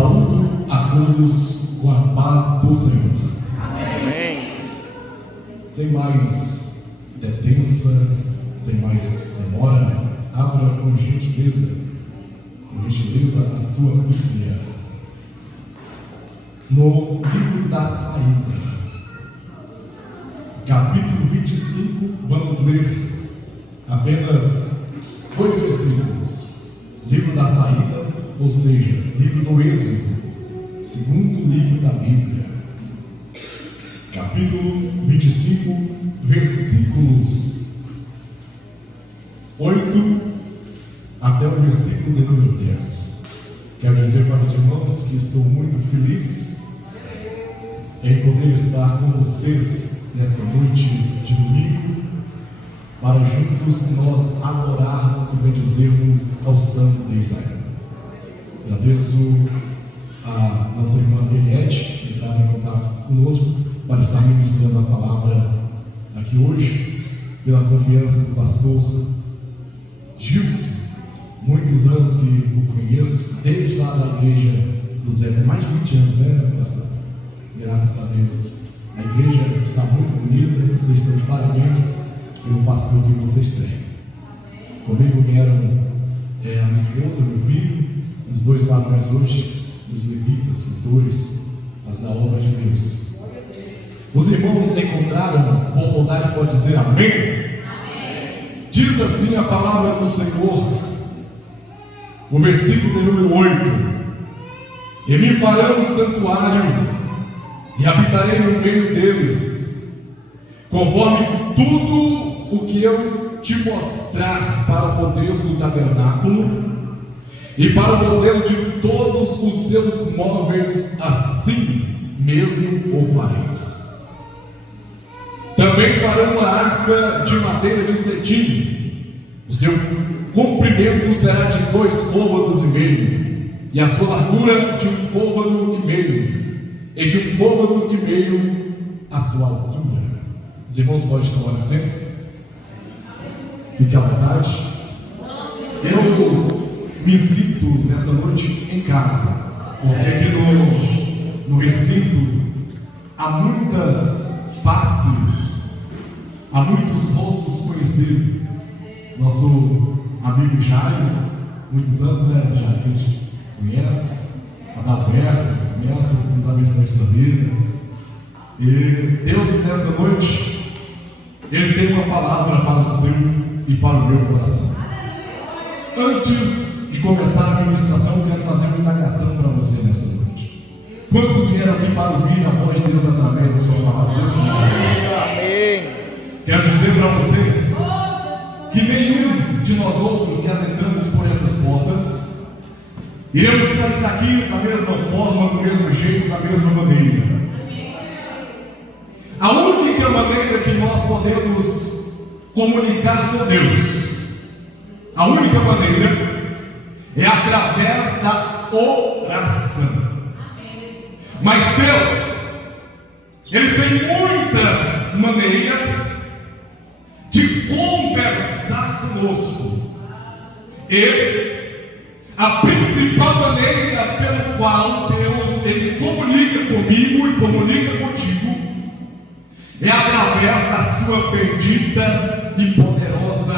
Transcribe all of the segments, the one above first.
Saúdo a todos com a paz do Senhor. Amém. Sem mais detença, sem mais demora, abra com gentileza a sua Bíblia no livro da Saída, capítulo 25. Vamos ler apenas 2 versículos. Livro da Saída, ou seja, livro do Êxodo, segundo livro da Bíblia, capítulo 25, versículos 8 até o versículo de número 10. Quero dizer para os irmãos que estou muito feliz em poder estar com vocês nesta noite de domingo, para juntos nós adorarmos e bendizermos ao Santo de Israel. Agradeço a nossa irmã Eliette que está em contato conosco para estar ministrando a palavra aqui hoje, pela confiança do pastor Gilson. Muitos anos que o conheço, desde lá da igreja do Zé, tem mais de 20 anos, né, pastor? Graças a Deus. A igreja está muito bonita, vocês estão de parabéns pelo pastor que vocês têm. Comigo vieram a minha esposa, meu filho, os 2 varões hoje, os levitas, os 2, as da obra de Deus. Os irmãos se encontraram, por bondade pode dizer amém? Amém. Diz assim a palavra do Senhor, o versículo de número 8: E me farão um santuário, e habitarei no meio deles, conforme tudo o que eu te mostrar para o modelo do tabernáculo e para o modelo de todos os seus móveis, assim mesmo o fareis. Também farão uma arca de madeira de cetim, o seu comprimento será de 2 côvados e meio, e a sua largura de 1 côvado e meio, e de 1 côvado e meio a sua altura. Os irmãos podem tomar assento? Fique à vontade. Eu me sinto nesta noite em casa, porque aqui no recinto há muitas faces, há muitos rostos conhecidos. Nosso amigo Jairo, muitos anos, né, Jairo, a gente conhece, Adalberto, Neto, nos abençoe sua vida. E Deus, nessa noite, Ele tem uma palavra para o seu e para o meu coração. Antes de começar a ministração, eu quero fazer uma indagação para você nesta noite. Quantos vieram aqui para ouvir a voz de Deus através da sua palavra? Deus, amém. Quero dizer para você que nenhum de nós outros que adentramos por essas portas iremos sair daqui da mesma forma, do mesmo jeito, da mesma maneira. A única maneira que nós podemos comunicar com Deus, a única maneira é através da oração. Mas Deus, Ele tem muitas maneiras de conversar conosco. E a principal maneira pelo qual Deus Ele comunica comigo e comunica contigo é através da sua bendita e poderosa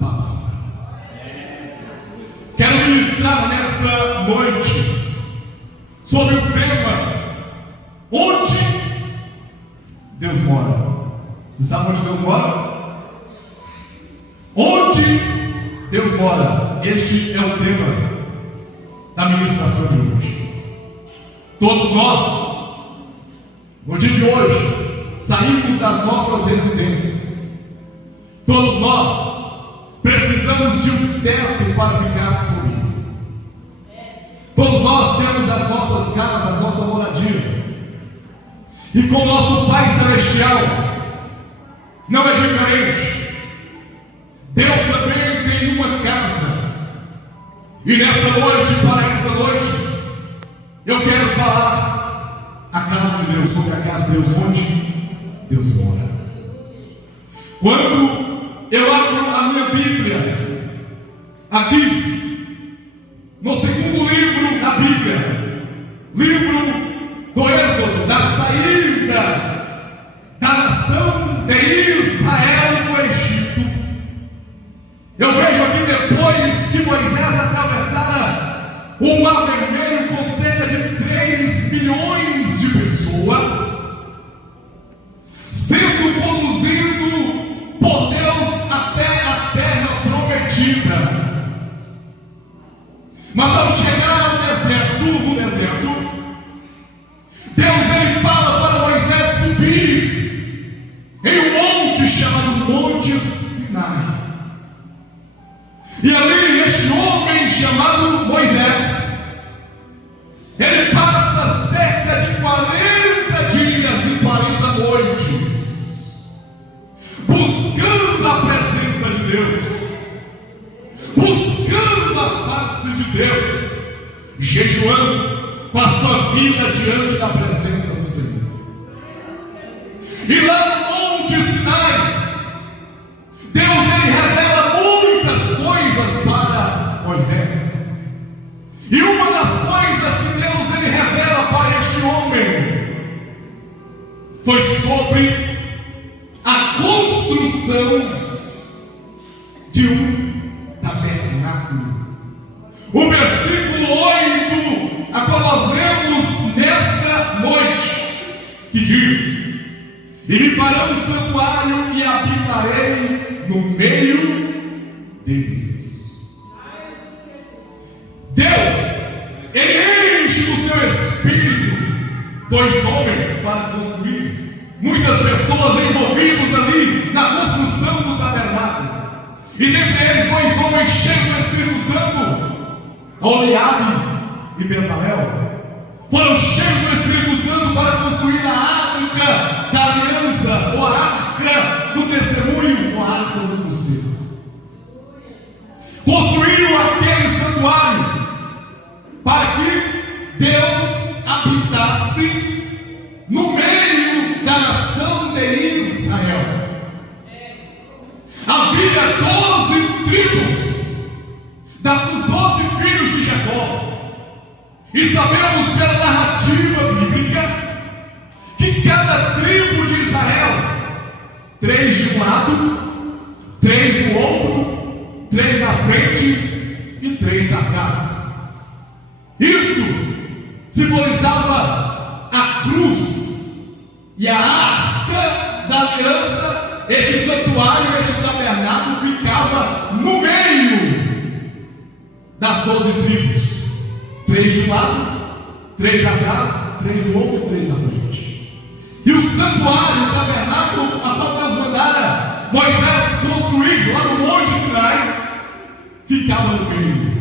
palavra. Quero ministrar nesta noite sobre o tema: onde Deus mora. Você sabe onde Deus mora? Onde Deus mora? Este é o tema da ministração de hoje. Todos nós, no dia de hoje, saímos das nossas residências. Todos nós precisamos de um teto para ficar sob. Todos nós temos as nossas casas, a nossa moradia. E com o nosso Pai Celestial não é diferente. Deus também tem uma casa. E nessa noite, para esta noite, eu quero falar a casa de Deus, sobre a casa de Deus, onde Deus mora. Quando eu abro a minha Bíblia, aqui, no segundo livro da Bíblia, livro do Êxodo, da saída da nação de Israel do Egito. Eu vejo aqui depois que Moisés atravessara o Mar Vermelho com cerca de 3 milhões de pessoas, sendo conduzido por Deus até a terra prometida. Mas ao chegar ao deserto, no deserto, Deus ele fala para Moisés subir em um monte chamado Monte Sinai. E ali este homem chamado Moisés, ele passa cerca de 40 dias e 40 noites buscando a presença de Deus, buscando a face de Deus, jejuando com a sua vida diante da presença do Senhor. E lá no Monte Sinai, Deus ele revela muitas coisas para Moisés. E uma das coisas que Deus ele revela para este homem foi sobre a construção de um tabernáculo. O versículo 8, a qual nós lemos nesta noite, que diz: e me farão um santuário e habitarei no meio deles. Deus, ele enche do seu espírito 2 homens para construir. Muitas pessoas envolvidas ali na construção do tabernáculo. E dentre eles 2 homens cheios do Espírito Santo, Oliabe e Bezalel, foram cheios do Espírito Santo para construir a arca da aliança, ou a arca do testemunho, ou a arca do conselho. Construíram aquele santuário para que Deus habitasse no meio da nação de Israel. Havia 12 tribos dos 12 filhos de Jacó. E sabemos pela narrativa bíblica que cada tribo de Israel, 3 de um lado, 3 do outro, 3 na frente e 3 atrás. Isso simbolizava a cruz e a arca da aliança. Este santuário, este tabernáculo ficava no meio das 12 tribos, 3 de um lado, 3 atrás, 3 do outro e 3 na frente. E o santuário, o tabernáculo, a qual Deus mandara Moisés construir lá no Monte Sinai, ficava no meio.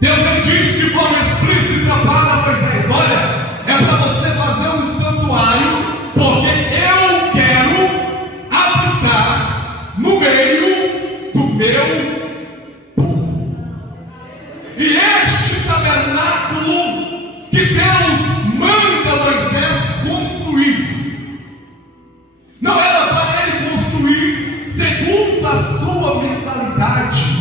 Deus lhe disse de forma explícita para Moisés: olha, é para você fazer um santuário, porque eu quero habitar no meio do meu povo. E este tabernáculo que Deus manda Moisés construir, não era para ele construir segundo a sua mentalidade.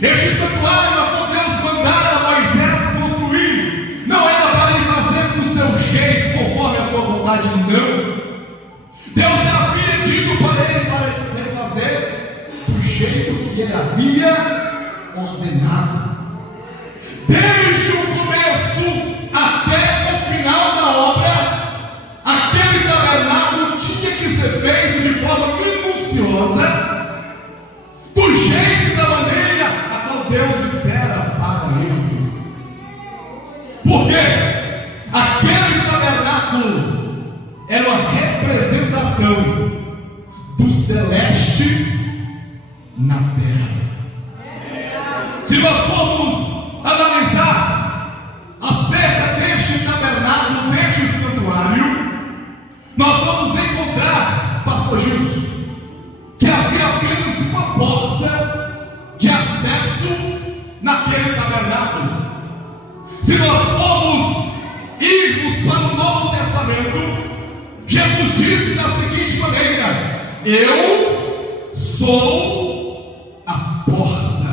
Este santuário a qual Deus mandara Moisés construir, não era para ele fazer do seu jeito, conforme a sua vontade, não. Deus já havia dito para ele fazer do jeito que ele havia ordenado. Desde o começo até o final da obra, aquele tabernáculo tinha que ser feito de forma minuciosa, do jeito e da maneira a qual Deus dissera para ele. Porque aquele tabernáculo era uma representação do celeste na terra. Se nós formos analisar acerca deste tabernáculo, deste santuário, nós vamos encontrar, pastor Gilson, que havia apenas uma porta de acesso naquele tabernáculo. Se nós formos irmos para o Novo Testamento, Jesus disse da seguinte maneira: eu sou a porta.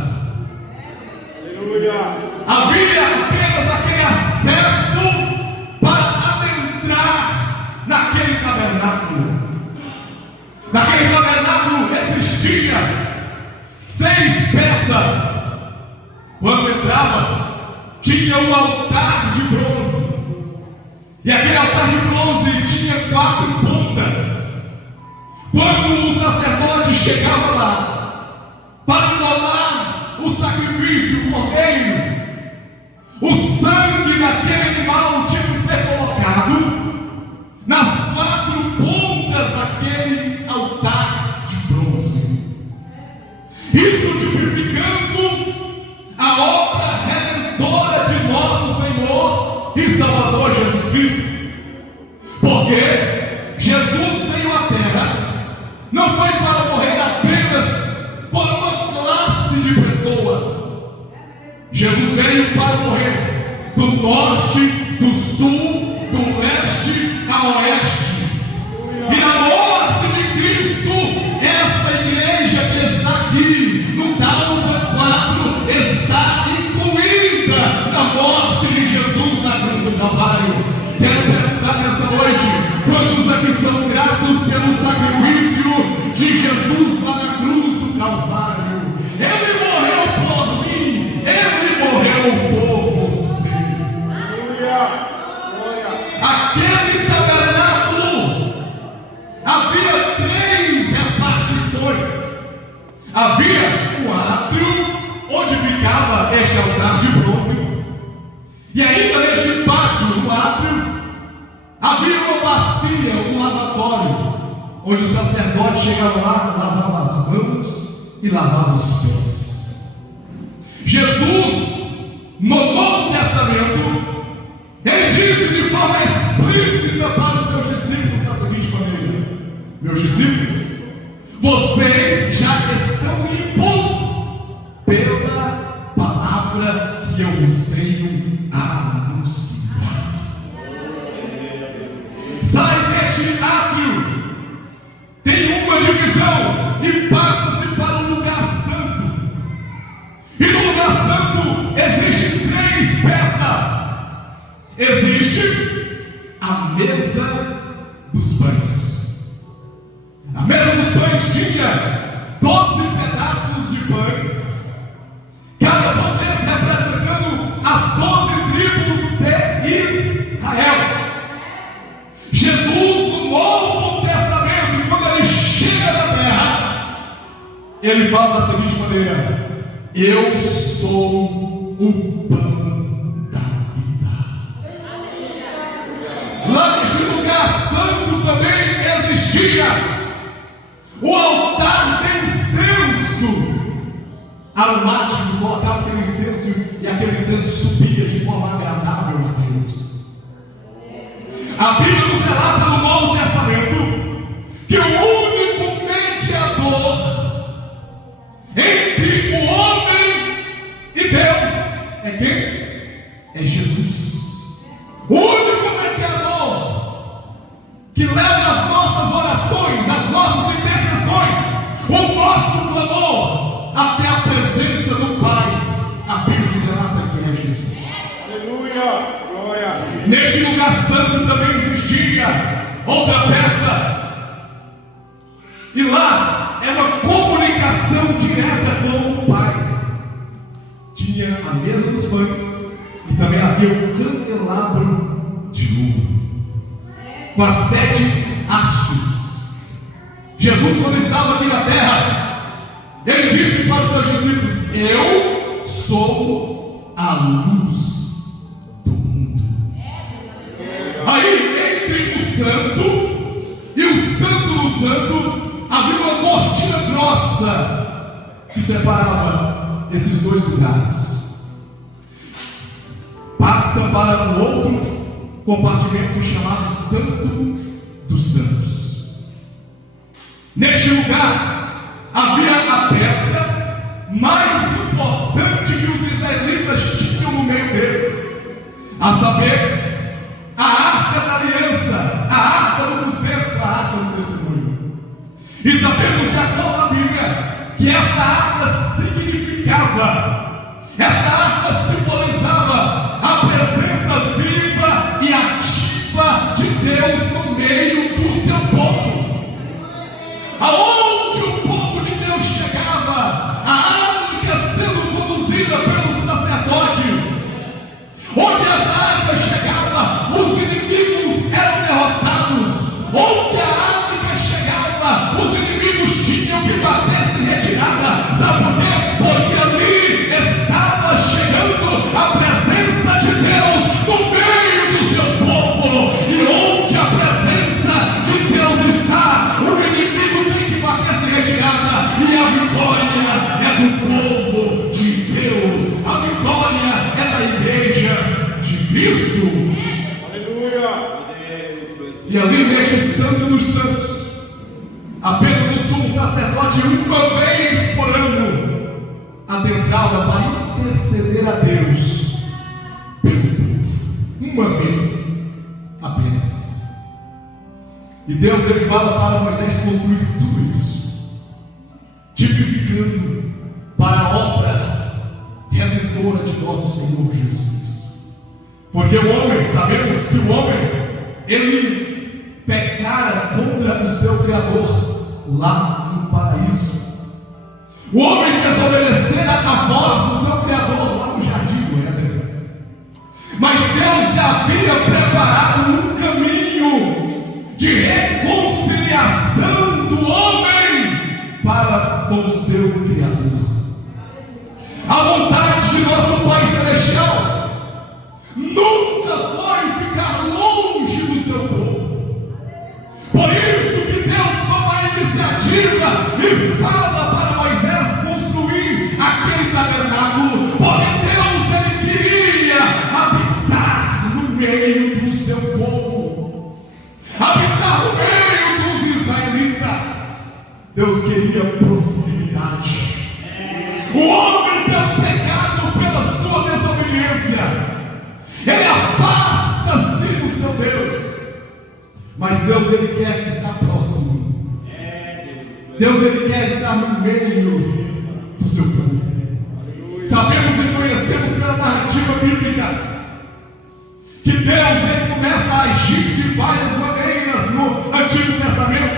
Aleluia. Havia apenas aquele acesso tabernáculo. Naquele tabernáculo existia 6 peças. Quando entrava, tinha um altar de bronze. E aquele altar de bronze tinha 4 pontas. Quando o sacerdote chegava lá para imolar o sacrifício, o cordeiro, o sangue daquele animal tinha que ser colocado nas 4 pontas daquele altar de bronze. Isso tipificando a obra redentora de nosso Senhor e Salvador Jesus Cristo. Porque Jesus veio à terra, não foi para morrer apenas por uma classe de pessoas. Jesus veio para morrer do norte, do sul, do leste a oeste. E na morte de Cristo, esta igreja que está aqui no Gálatas 4 está incluída na morte de Jesus na cruz do Calvário. Quero perguntar nesta noite: quantos aqui são gratos pelo sacrifício de Jesus lá na cruz do Calvário? Ele morreu por mim, Ele morreu por você. Aquele tabernáculo havia 3 repartições. Havia o átrio, onde ficava este altar de bronze. E ainda neste pátio, no átrio, havia uma bacia, um lavatório, onde o sacerdote chegava lá, lavava as mãos e lavava os pés. Jesus, no Novo Testamento, ele disse de forma explícita para os seus discípulos da seguinte maneira: meus discípulos, vocês já estão limpos pela palavra que eu vos tenho anunciado. Sai deste átrio, tem uma divisão e passa-se para o lugar santo. E no lugar santo existem 3 peças. Existe a mesa dos pães. A mesa dos pães tinha 12 pedaços de pães, cada pão deles representando as 12 tribos de Israel. Jesus, no Novo Testamento, quando ele chega na terra, ele fala da seguinte maneira: eu sou o pão. Lá neste lugar santo também existia o altar de incenso aromático. Colocava aquele incenso e aquele incenso subia de forma agradável a Deus. A Bíblia nos relata no Novo Testamento que o único mediador entre o homem e Deus é quem? É Jesus. O único mediador que leva as nossas orações, as nossas intercessões, o nosso clamor até a presença do Pai. A Bíblia nos relata que é Jesus. Aleluia, glória. Neste lugar santo também existia outra peça. E lá é uma comunicação direta com o Pai. Tinha a mesa dos pães e também havia um candelabro de ouro com as 7 hastes. Jesus, quando estava aqui na terra, ele disse para os seus discípulos: eu sou a luz do mundo. Aí, entre o santo e o santo dos santos, havia uma cortina grossa que separava esses 2 lugares. Passa para o outro compartimento chamado Santo dos Santos. Neste lugar havia a peça mais importante que os israelitas tinham no meio deles, a saber, a Arca da Aliança, a Arca do Concerto, a Arca do Testemunho. E sabemos de acordo com a Bíblia que esta arca significava, esta arca simbolizava a presença viva e ativa de Deus no meio do seu povo. este santo dos santos, apenas o sumo sacerdote, uma vez por ano, adentrava para interceder a Deus pelo povo, uma vez apenas. E Deus, ele fala para Moisés construir tudo isso, tipificando para a obra redentora de nosso Senhor Jesus Cristo. Porque o homem, sabemos que o homem, ele pecara contra o seu Criador lá no paraíso. O homem desobedecera a voz do seu Criador lá no jardim do Éden. Mas Deus já havia preparado um caminho de reconciliação do homem para com o seu Criador. A vontade de nosso Pai Celestial nunca foi ficar longe do seu povo. Por isso que Deus toma a iniciativa e fala para Moisés construir aquele tabernáculo, porque Deus, ele queria habitar no meio do seu povo, habitar no meio dos israelitas. Deus queria proximidade. O homem, pelo pecado, pela sua desobediência, ele afasta-se do seu Deus. Mas Deus, ele quer estar próximo. Deus, ele quer estar no meio do seu povo. Sabemos e conhecemos pela narrativa bíblica que Deus, ele começa a agir de várias maneiras no Antigo Testamento,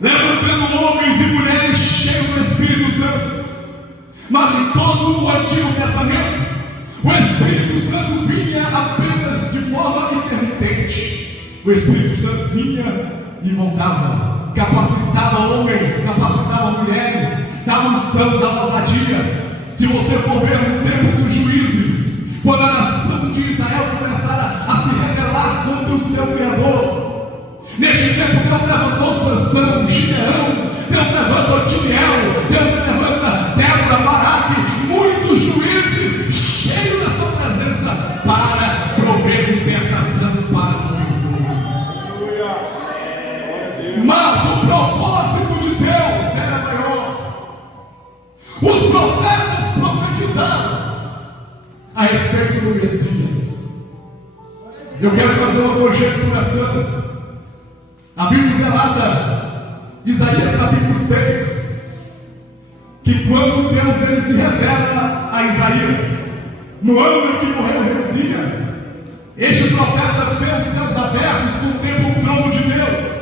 levantando homens e mulheres cheios do Espírito Santo. Mas em todo o Antigo Testamento, o Espírito Santo vinha apenas de forma intermitente. O Espírito Santo vinha e voltava, capacitava homens, capacitava mulheres, dava unção, dava ousadia. Se você for ver no tempo dos juízes, quando a nação de Israel começara a se rebelar contra o seu Criador, neste tempo Deus levantou Sansão, Gideão, Deus levanta Otiniel, Deus levanta Débora, Baraque, muitos juízes cheios da sua presença para prover libertação para o seu povo. Mas o propósito de Deus era maior. Os profetas profetizaram a respeito do Messias. Eu quero fazer uma conjecturação. A Bíblia relata, Isaías capítulo 6, que quando Deus, ele se revela a Isaías, no ano em que morreu Rosias, este profeta vê os céus abertos, contempla o trono de Deus,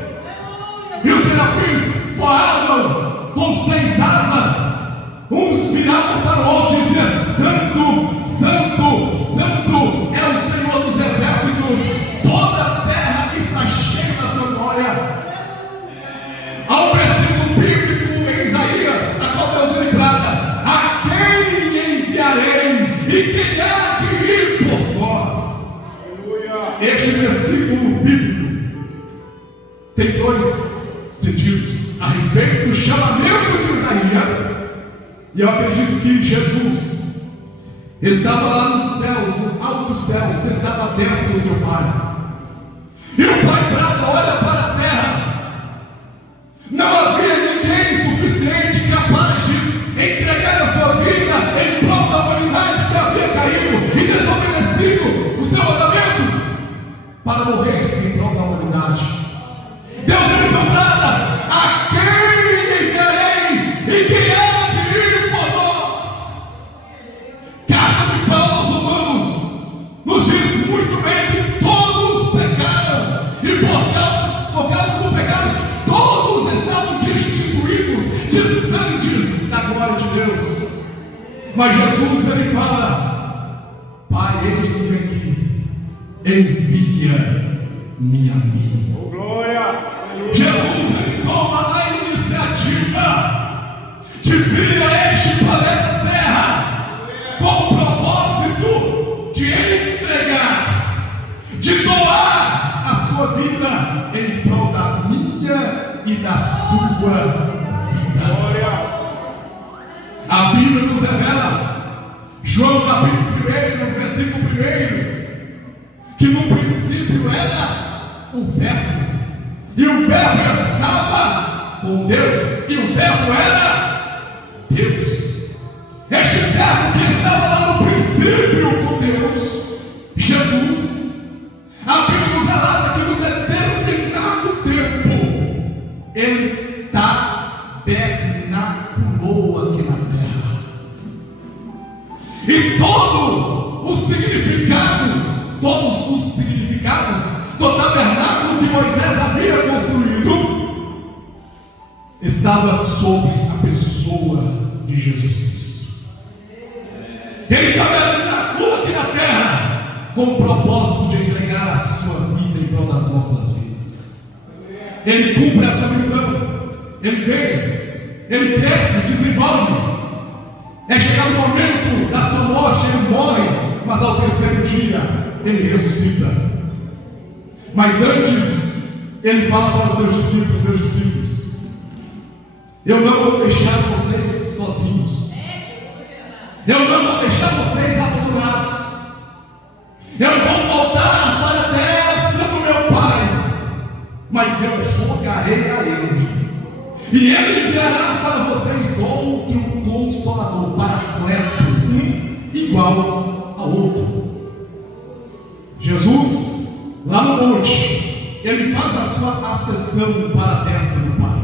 e os serafins voavam com 6 asas, uns viravam para o alto e diziam: Santo, Santo, Santo é o Senhor dos exércitos, toda a terra está cheia da sua glória. Há um versículo bíblico em Isaías, a qual Deus lhe brada: a quem enviarei e quem há de ir por nós? Este versículo bíblico tem 2 sentidos a respeito do chamamento de Isaías. E eu acredito que Jesus estava lá nos céus, no alto do céu, sentado à destra do seu Pai. E o Pai brada, olha para a terra. Não havia ninguém suficiente capaz de entregar a sua vida em prol da humanidade que havia caído e desobedecido o seu mandamento para morrer em prol da humanidade. Deus então brada: a quem enviarei e quem há de ir por nós? Carta de Paulo aos Romanos nos diz muito bem que todos pecaram, e por causa do pecado todos estavam destituídos, distantes da glória de Deus. Mas Jesus, ele fala: Pai, eis-me aqui, envia-me a mim. Oh, glória! Jesus, ele toma a iniciativa de vir a este planeta Terra com o propósito de entregar, de doar a sua vida em prol da minha e da sua vida. A Bíblia nos revela, João capítulo 1, versículo 1, que no princípio era o Verbo, Verbo estava com Deus, e o Verbo era Deus. Este Verbo que estava lá no princípio com Deus, Jesus, a Bíblia nos relata que no determinado tempo ele tabernaculou aqui na terra. E todos os significados do tabernáculo que Moisés havia construído estava sobre a pessoa de Jesus Cristo. Ele tabernacula aqui na terra com o propósito de entregar a sua vida em prol das nossas vidas. Ele cumpre a sua missão. Ele vem, ele cresce, desenvolve. É chegado o momento da sua morte, ele morre, mas ao terceiro dia ele ressuscita. Mas antes, ele fala para os seus discípulos: meus discípulos, eu não vou deixar vocês sozinhos. Eu não vou deixar vocês abandonados. Eu vou voltar para a destra do meu Pai, mas eu rogarei a Ele, e Ele enviará para vocês outro Consolador, Paracleto, um igual ao outro. Jesus, lá no monte, Ele faz a sua ascensão para a destra do Pai.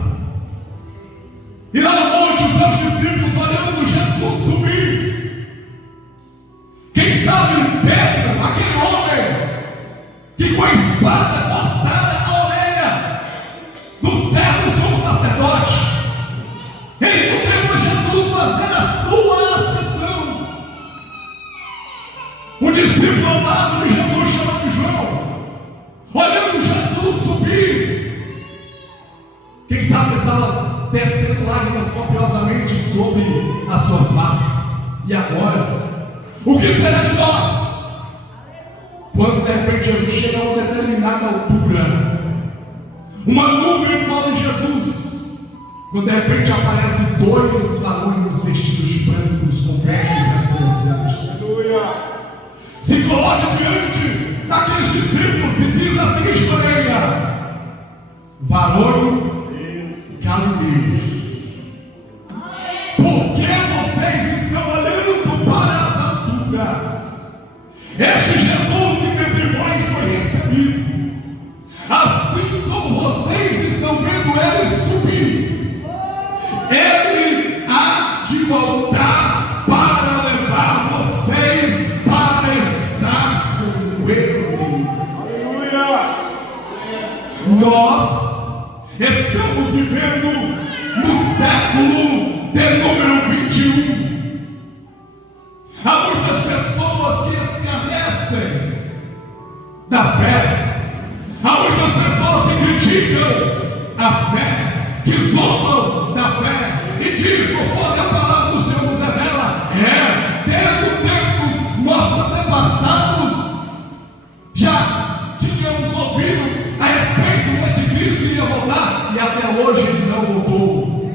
E lá no monte, os seus discípulos olhando Jesus subir. Quem sabe Pedro, aquele homem que com a espada cortara a orelha do servo sumo sacerdote, ele contemplou Jesus fazendo a sua ascensão. O discípulo ao lado de Jesus, chamado João, olhando Jesus subir, quem sabe estava descendo lágrimas copiosamente sobre a sua face. E agora, o que será de nós? Quando de repente Jesus chega a uma determinada altura, uma nuvem envolve Jesus. Quando de repente aparecem dois varões vestidos de brancos com vestes resplandecentes. Se coloca diante daqueles discípulos e diz da seguinte maneira: varões galileus, por que vocês estão olhando para as alturas? Este Jesus que dentre vós foi recebido, assim como vocês estão vendo ele subir, ele há de voltar para levar vocês para estar com ele. Aleluia! Nós estamos vivendo no século de número 21. Há muitas pessoas que escarnecem da fé. Há muitas pessoas que criticam a fé, que zombam da fé e dizem, conforme a palavra do Senhor nos revela, desde o tempo dos nossos antepassados já tínhamos ouvido a respeito deste Cristo que ia voltar, e até hoje ele não voltou.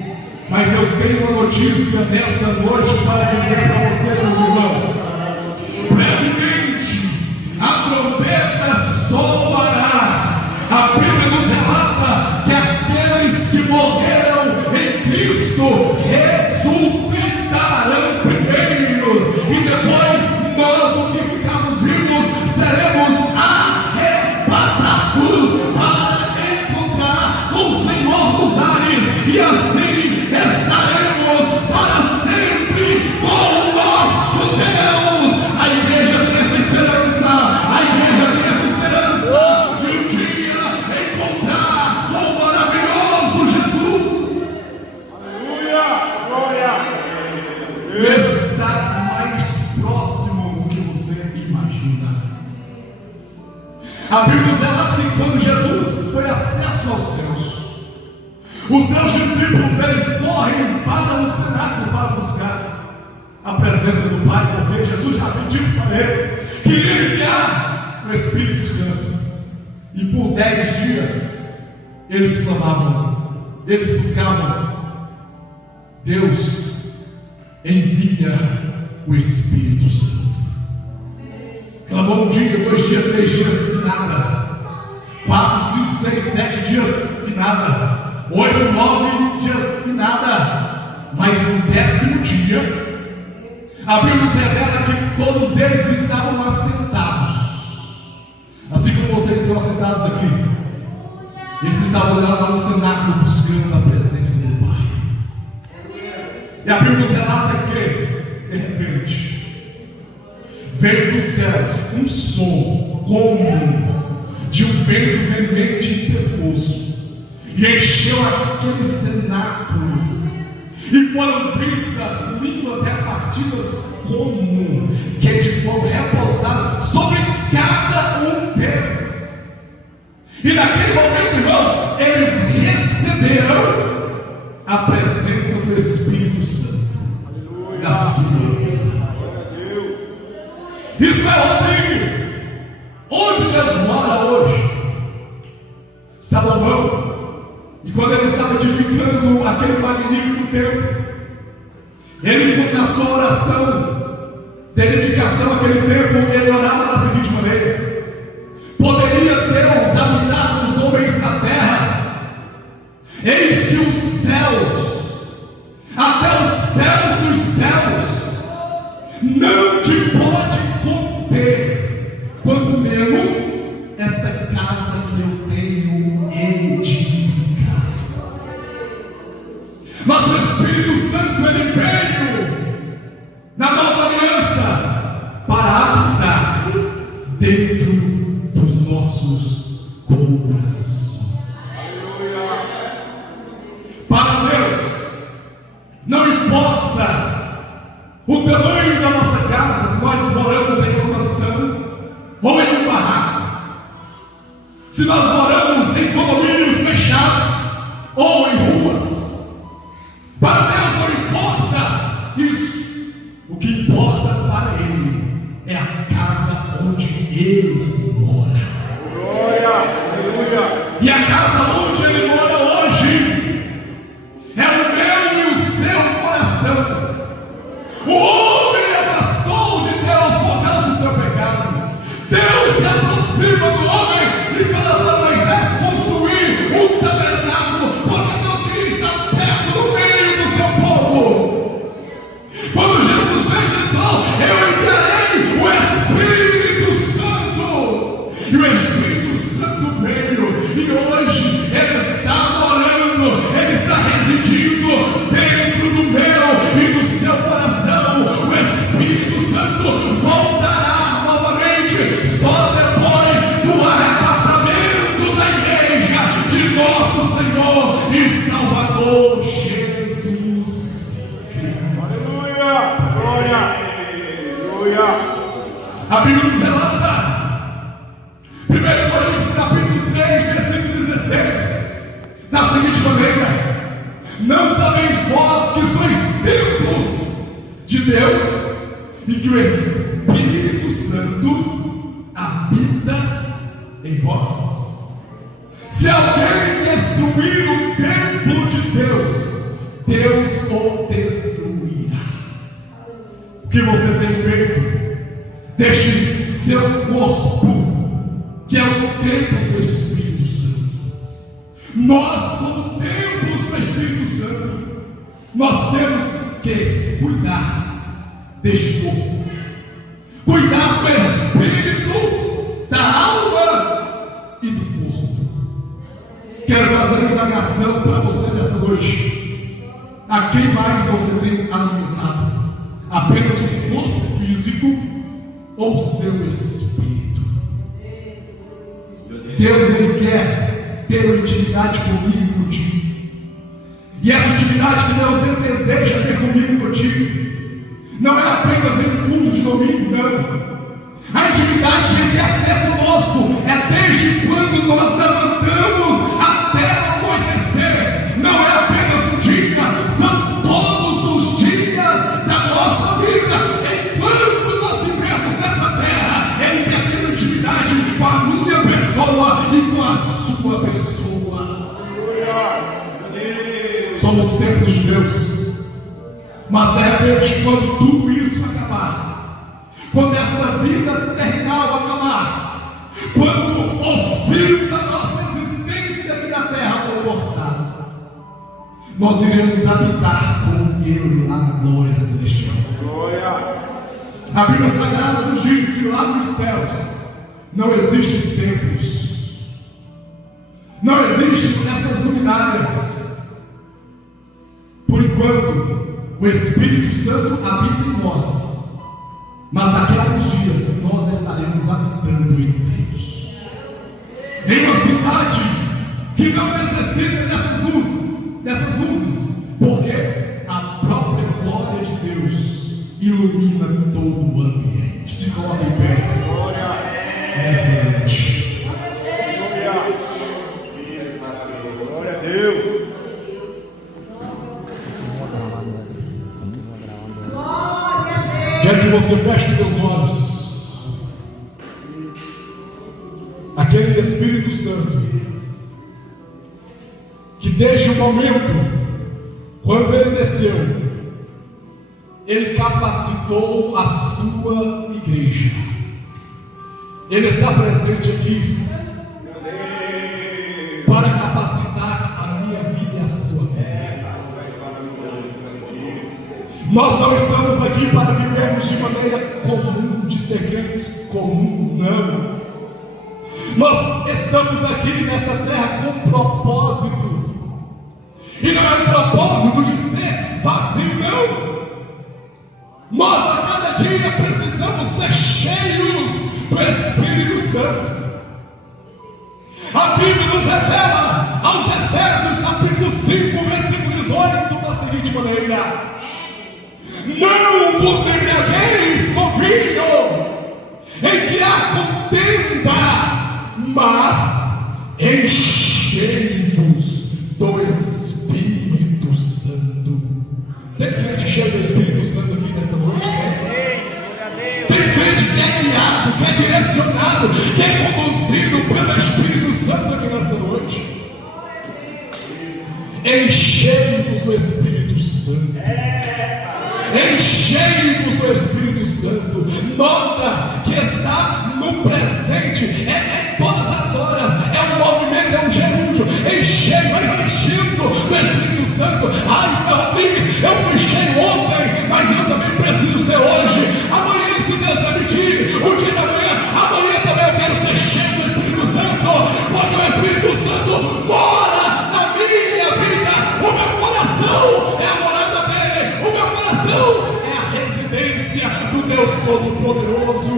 Mas eu tenho uma notícia nesta noite para dizer para você, meus irmãos: brevemente a trombeta soará. A Bíblia nos relata que aqueles que morreram em Cristo ressuscitarão primeiros, e depois nós, os que ficarmos vivos, seremos arrebatados para encontrar com o Senhor dos ares, e assim estaremos para sempre com o nosso Deus. A igreja tem essa esperança, a igreja tem essa esperança de um dia encontrar com o maravilhoso Jesus. Aleluia! Glória! Estar mais próximo do que você imagina. A Bíblia nos relata que quando Jesus foi acesso aos céus, os seus discípulos, eles correm para o cenáculo para buscar a presença do Pai, porque Jesus já havia dito para eles que iria enviar o Espírito Santo. E por 10 dias eles clamavam, eles buscavam: Deus, envia o Espírito Santo. Clamou um dia, 2 dias, 3 dias, nada. 4, 5, 6, 7 dias e nada, 8, 9 dias e nada, mas no 10º dia, a Bíblia nos revela que todos eles estavam assentados, assim como vocês estão assentados aqui. Eles estavam olhando lá no cenáculo, buscando a presença do Pai. E a Bíblia nos relata que, de repente, veio dos céus um som como de um vento veemente e impetuoso, e encheu aquele cenáculo, e foram vistas línguas repartidas como que de fogo repousado sobre cada um deles. E naquele momento, irmãos, eles receberam a presença do Espírito Santo na sua vida. Israel Rodrigues, onde Deus mora hoje? Salomão, e quando ele estava edificando aquele magnífico templo, ele, na sua oração de dedicação àquele templo, ele orava da seguinte maneira: poderia Deus habitar com os homens na terra? Eis que os céus, até os céus dos céus, não te pode conter, quanto menos esta casa que eu tenho edificado. Mas o Espírito Santo, ele veio na nova aliança para habitar dentro dos nossos corações. Para Deus, não importa o tamanho da nossa casa, se nós moramos em uma mansão ou em um barraco, se nós moramos em condomínios fechados ou em ruas. Para Deus não importa isso. O que importa para Ele é a casa onde Ele mora. E a casa onde Ele mora hoje é o meu e o seu coração. O homem afastou de Deus por causa do seu pecado. Deus se aproxima do homem e fala para Moisés construir um tabernáculo, porque Deus queria estar perto do meio do seu povo. Quando Jesus fez, ele falou: eu enviarei o Espírito Santo. E o Espírito Santo veio, e hoje Ele está morando, Ele está residindo dentro do meu e do seu coração. O Espírito Santo voltará novamente só depois do arrebatamento da igreja de nosso Senhor e Salvador Jesus. Aleluia! Glória! A Bíblia nos relata, 1 Coríntios capítulo 3, versículo 16, da seguinte maneira: não sabeis vós que sois templos de Deus e que o Espírito Santo habita em vós? Se alguém destruir o templo de Deus, Deus o destruirá. O que você tem feito? Deixe seu corpo, que é o templo do Espírito Santo. Nós, como templos do Espírito Santo, nós temos que cuidar deste corpo, cuidar do espírito, da alma e do corpo. Quero fazer uma indagação para você nessa noite: a quem mais você tem alimentado? Apenas o corpo físico ou seu espírito? Deus, Ele quer ter uma intimidade comigo e contigo. E essa intimidade que Deus, Ele deseja ter comigo e contigo não é apenas em um culto de domingo, não. A intimidade que Ele quer ter conosco é desde quando nós levantamos até o acontecer. Não é apenas um dia, são todos os dias da nossa vida. Enquanto nós vivemos nessa terra, Ele quer ter intimidade com a minha pessoa e com a sua pessoa. Somos templos de Deus, mas de repente, quando tudo isso acabar, quando esta vida terrenal acabar, quando o Filho da nós iremos habitar com Ele lá na glória celestial. Glória. A Bíblia Sagrada nos diz que lá nos céus não existem templos, não existem essas luminárias. Por enquanto, o Espírito Santo habita em nós, mas daqui a alguns dias nós estaremos habitando em Deus, em uma cidade que não necessita dessas luzes, porque a própria glória de Deus ilumina todo o ambiente. Se coloque em pé. Glória. Nessa noite. Glória a Deus. Quero que você feche os seus olhos. Aquele Espírito Santo que desde o momento quando ele desceu, ele capacitou a sua igreja. Ele está presente aqui para capacitar a minha vida e a sua vida. Nós não estamos aqui para vivermos de maneira comum, de ser crentes comum, não. Nós estamos aqui nesta terra com propósito. E não é um propósito de ser vazio, não. Nós a cada dia precisamos ser cheios do Espírito Santo. A Bíblia nos revela aos Efésios capítulo 5, versículo 18 da seguinte maneira: não vos embriagueis com vinho, em que há contenda, mas enchei-vos do Espírito Santo. Tem crente cheio do Espírito Santo aqui nesta noite, né? Tem crente que é guiado, que é direcionado, que é conduzido pelo Espírito Santo aqui nesta noite. Enchei-vos do Espírito Santo. Enchei-vos do Espírito Santo. Nota que está no presente, é todas as horas, é um movimento, é um gerúndio. Enchei, vai enchendo do Espírito Santo. Está Rodrigues, eu fui cheio ontem, mas eu também preciso ser hoje. Amanhã, se Deus permitir, o dia da manhã, amanhã também eu quero ser cheio do Espírito Santo, porque o Espírito Santo mora na minha vida. O meu coração é a morada dele, o meu coração é a residência do Deus Todo-Poderoso.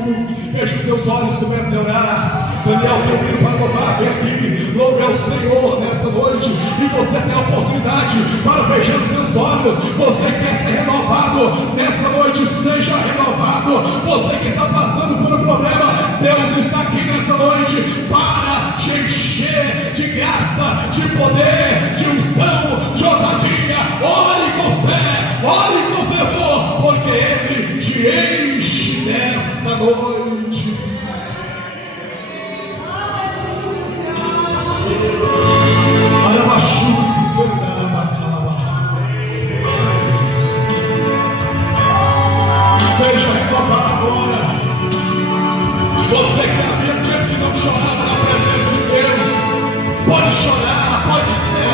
Feche os teus olhos, comece a orar. Daniel, teu filho para louvar, vem aqui, louve ao Senhor nesta noite. E você tem a oportunidade para fechar os teus olhos. Você quer ser renovado nesta noite, seja renovado. Você que está passando por um problema, Deus está aqui nesta noite para te encher de graça, de poder, de unção, de ousadia. Ore com fé, ore com fervor, porque Ele te enche nesta noite. Seja renovado agora. Você que havia tempo que não chorava na presença de Deus, pode chorar, pode ser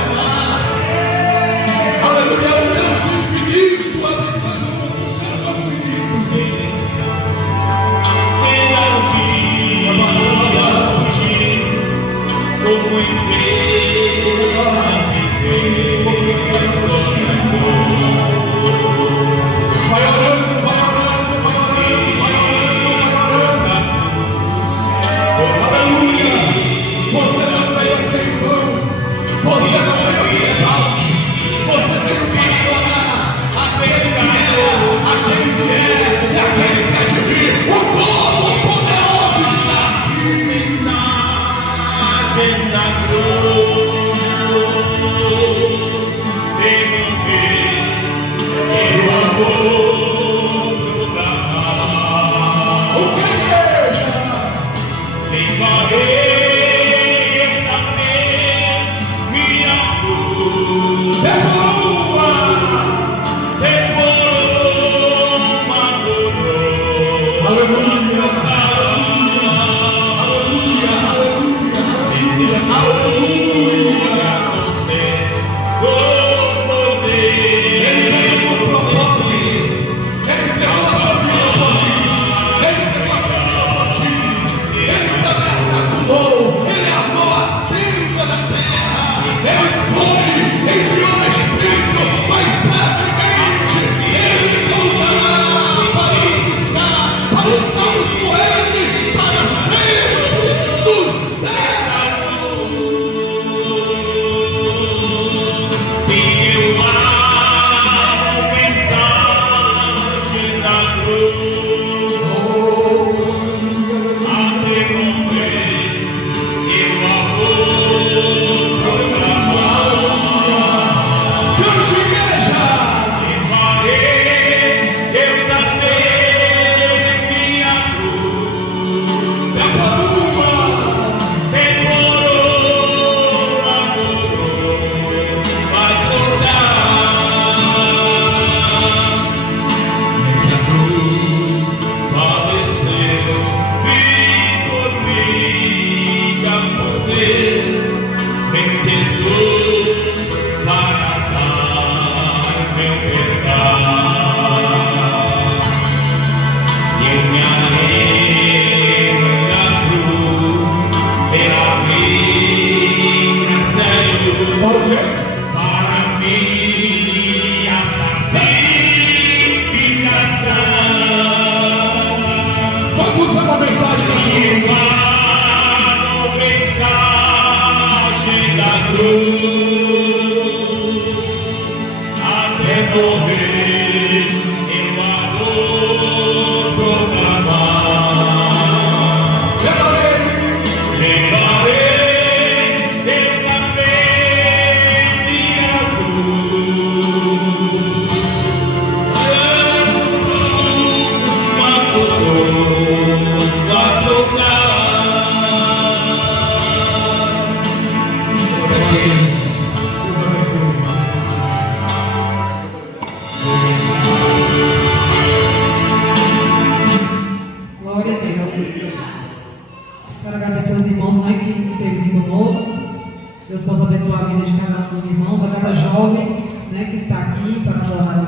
Quero agradecer aos irmãos, né, que esteve aqui conosco. Deus possa abençoar a vida de cada um dos irmãos, a cada jovem, né, que está aqui para adorar ao Senhor.